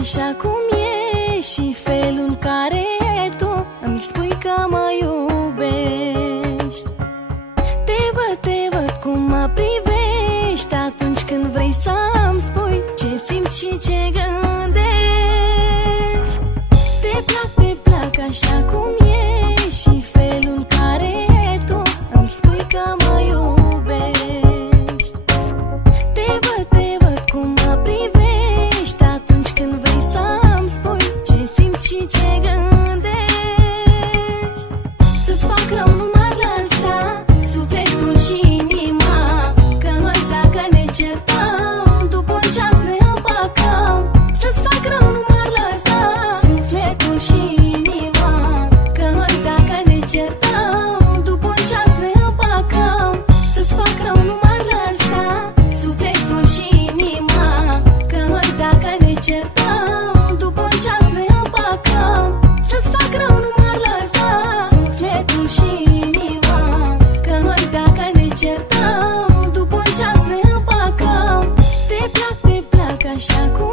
așa cum e și felul în care tu îmi spui că mă iubești. Te văd cum mă privești atunci când vrei să-mi spui ce simți și ce gândești. Te plac așa cum e și felul în care tu îmi spui că mă iubești. Te văd cum mă privești atunci când vrei să-mi spui ce simți și ce gândești. Să-ți fac rău nu m-ar lăsa sufletul și inima, că noi dacă ne certăm după un ceas ne împăcăm. Să-ți fac rău nu m-ar lăsa sufletul și inima, că noi dacă ne certăm după un ceas ne împăcăm. Să-ți fac rău nu m-ar lăsa sufletul și inima, că noi dacă ne certăm după un ceas ne împăcăm. Să-ți fac rău nu m-ar lăsa sufletul și inima, că noi dacă ne certăm după un ceas ne împăcăm. Te plac așa cum